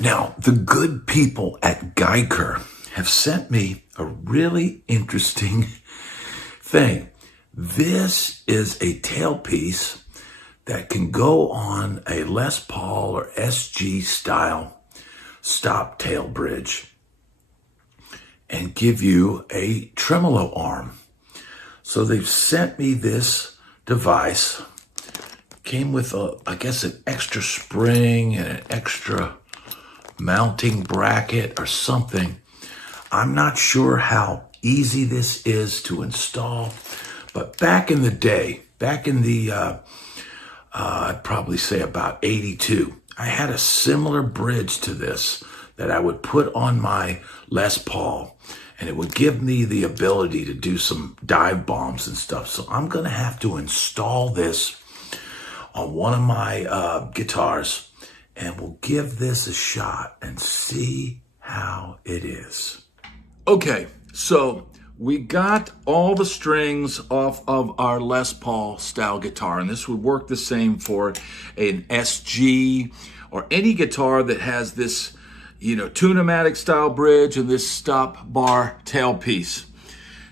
Now, the good people at Guyker have sent me a really interesting thing. This is a tailpiece that can go on a Les Paul or SG style stop tail bridge and give you a tremolo arm. So they've sent me this device. Came with I guess an extra spring and an extra mounting bracket or something. I'm not sure how easy this is to install, but back in the day, I'd probably say about 82, I had a similar bridge to this that I would put on my Les Paul, and it would give me the ability to do some dive bombs and stuff. So I'm gonna have to install this on one of my guitars, and we'll give this a shot and see how it is. Okay, so we got all the strings off of our Les Paul style guitar, and this would work the same for an SG or any guitar that has this, Tune-O-Matic style bridge and this stop bar tailpiece.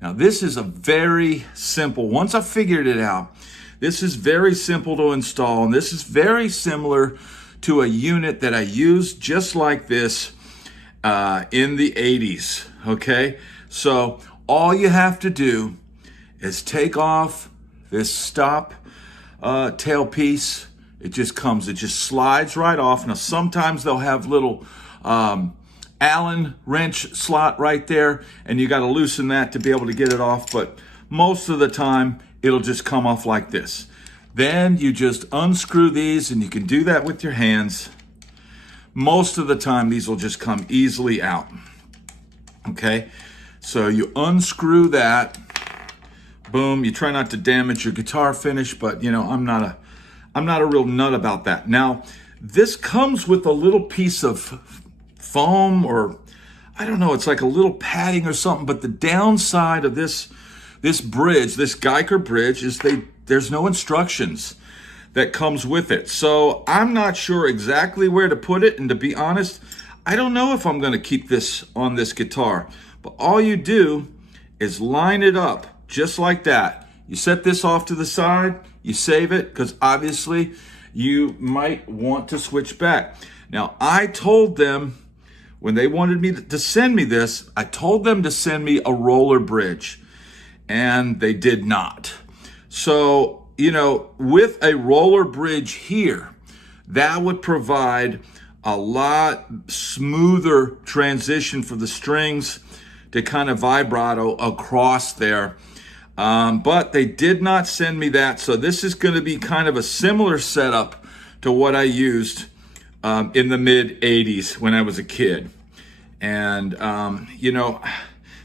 Now this is a very simple, once I figured it out, this is very simple to install, and this is very similar to a unit that I used just like this in the 80s, okay? So all you have to do is take off this stop tailpiece. It just slides right off. Now sometimes they'll have little Allen wrench slot right there, and you got to loosen that to be able to get it off, but most of the time it'll just come off like this. Then you just unscrew these, and you can do that with your hands. Most of the time these will just come easily out. Okay, so you unscrew that, boom. You try not to damage your guitar finish, but I'm not a real nut about that. Now this comes with a little piece of foam, or I don't know, it's like a little padding or something, but the downside of this bridge, this Guyker bridge, is there's no instructions that comes with it. So I'm not sure exactly where to put it, and to be honest, I don't know if I'm gonna keep this on this guitar. But all you do is line it up just like that. You set this off to the side, you save it, because obviously you might want to switch back. Now I told them, when they wanted me to send me this, I told them to send me a roller bridge, and they did not. So, with a roller bridge here, that would provide a lot smoother transition for the strings to kind of vibrato across there. But they did not send me that. So this is going to be kind of a similar setup to what I used in the mid 80s when I was a kid. And,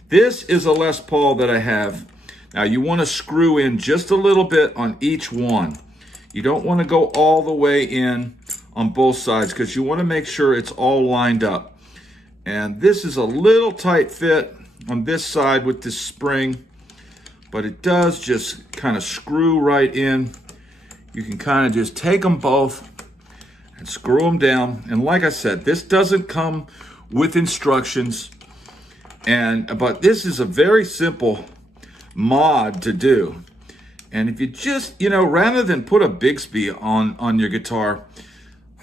this is a Les Paul that I have. Now you want to screw in just a little bit on each one. You don't want to go all the way in on both sides, because you want to make sure it's all lined up. And this is a little tight fit on this side with this spring, but it does just kind of screw right in. You can kind of just take them both and screw them down. And like I said, this doesn't come with instructions, but this is a very simple mod to do. And if you just, rather than put a Bigsby on your guitar,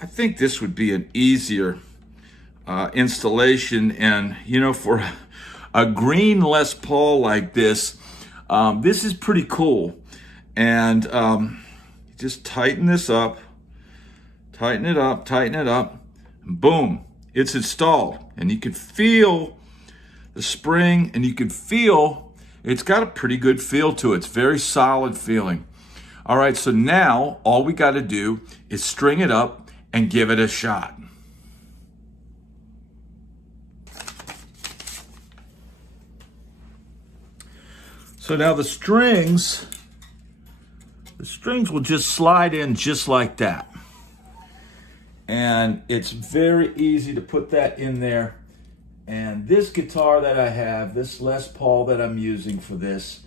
I think this would be an easier installation. And, for a green Les Paul like this, this is pretty cool. And just tighten this up, tighten it up, and boom, it's installed. And you can feel the spring, and you can feel it's got a pretty good feel to it. It's very solid feeling. All right, so now all we got to do is string it up and give it a shot. So now the strings will just slide in just like that. And it's very easy to put that in there. And this guitar that I have, this Les Paul that I'm using for this,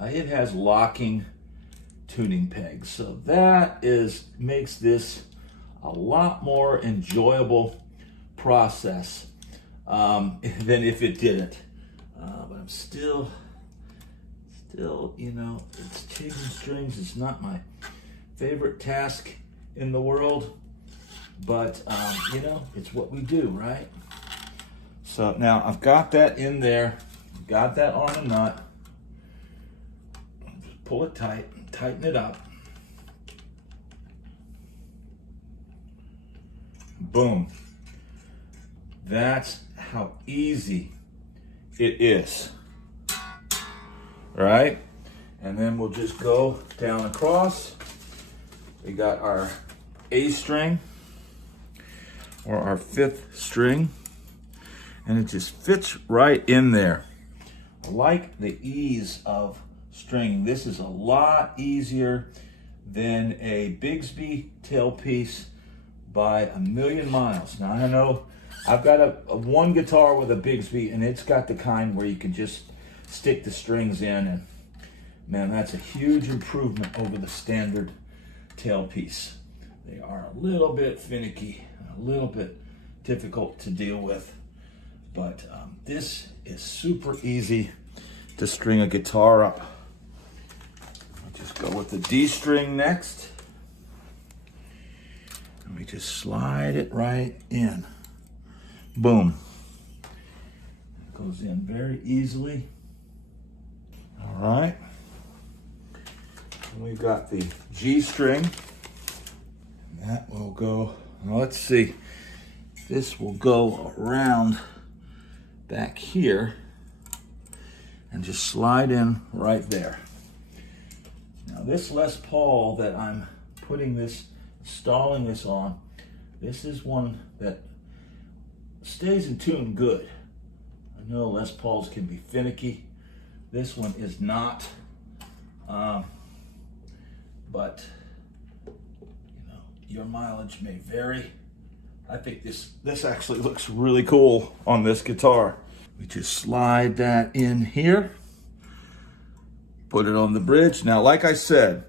it has locking tuning pegs. So that makes this a lot more enjoyable process than if it didn't. But I'm still, you know, it's changing strings. It's not my favorite task in the world, but you know, it's what we do, right? So now I've got that in there, got that on a nut. Just pull it tight, tighten it up. Boom. That's how easy it is, right? And then we'll just go down across. We got our A string or our 5th string, and it just fits right in there. I like the ease of stringing. This is a lot easier than a Bigsby tailpiece by a million miles. Now I know I've got a one guitar with a Bigsby, and it's got the kind where you can just stick the strings in, and man, that's a huge improvement over the standard tailpiece. They are a little bit finicky, a little bit difficult to deal with, but this is super easy to string a guitar up. I'll just go with the D string next. And we just slide it right in. Boom. It goes in very easily. All right. And we've got the G string. And that will go, well, let's see. This will go around back here and just slide in right there. Now this Les Paul that I'm putting this, installing this on, this is one that stays in tune good. I know Les Pauls can be finicky. This one is not, but you know, your mileage may vary. I think this actually looks really cool on this guitar. We just slide that in here, put it on the bridge. Now, like I said,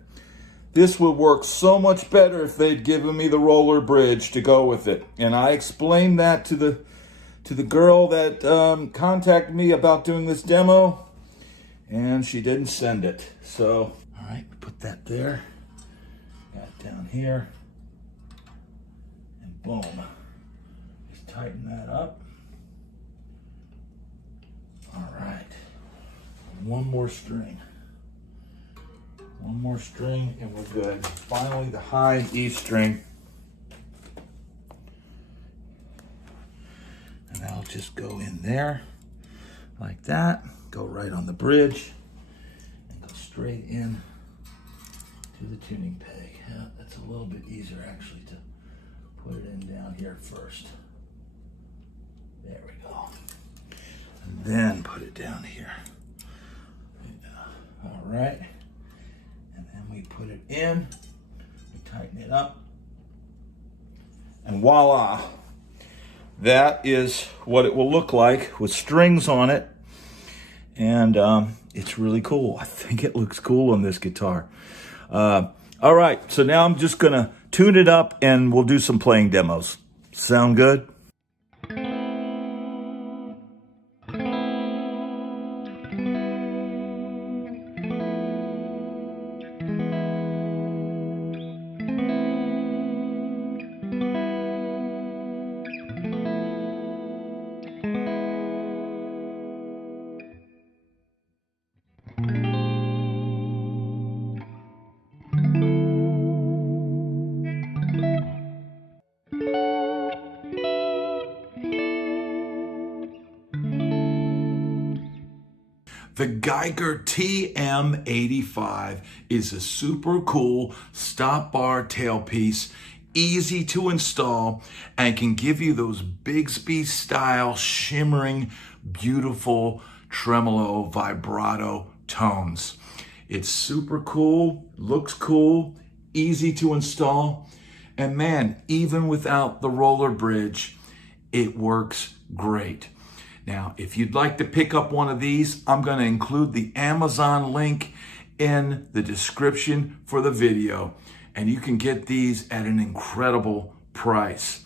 this would work so much better if they'd given me the roller bridge to go with it. And I explained that to the girl that contacted me about doing this demo, and she didn't send it. So, all right, put that there. Got it down here, and boom. Just tighten that up. All right, one more string. One more string and we're good. Finally, the high E string. And that'll just go in there like that. Go right on the bridge and go straight in to the tuning peg. Yeah, that's a little bit easier actually to put it in down here first. There we go. And then put it down here. All right. And then we put it in, we tighten it up, and voila. That is what it will look like with strings on it. And it's really cool. I think it looks cool on this guitar. All right, so now I'm just gonna tune it up and we'll do some playing demos. Sound good? The Guyker TM85 is a super cool stop bar tailpiece, easy to install, and can give you those Bigsby style shimmering, beautiful tremolo vibrato tones. It's super cool, looks cool, easy to install, and man, even without the roller bridge, it works great. Now, if you'd like to pick up one of these, I'm going to include the Amazon link in the description for the video, and you can get these at an incredible price.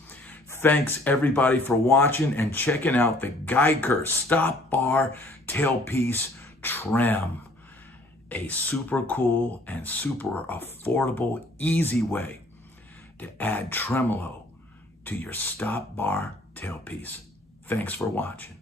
Thanks everybody for watching and checking out the Guyker Stop Bar Tailpiece Trem. A super cool and super affordable, easy way to add tremolo to your stop bar tailpiece. Thanks for watching.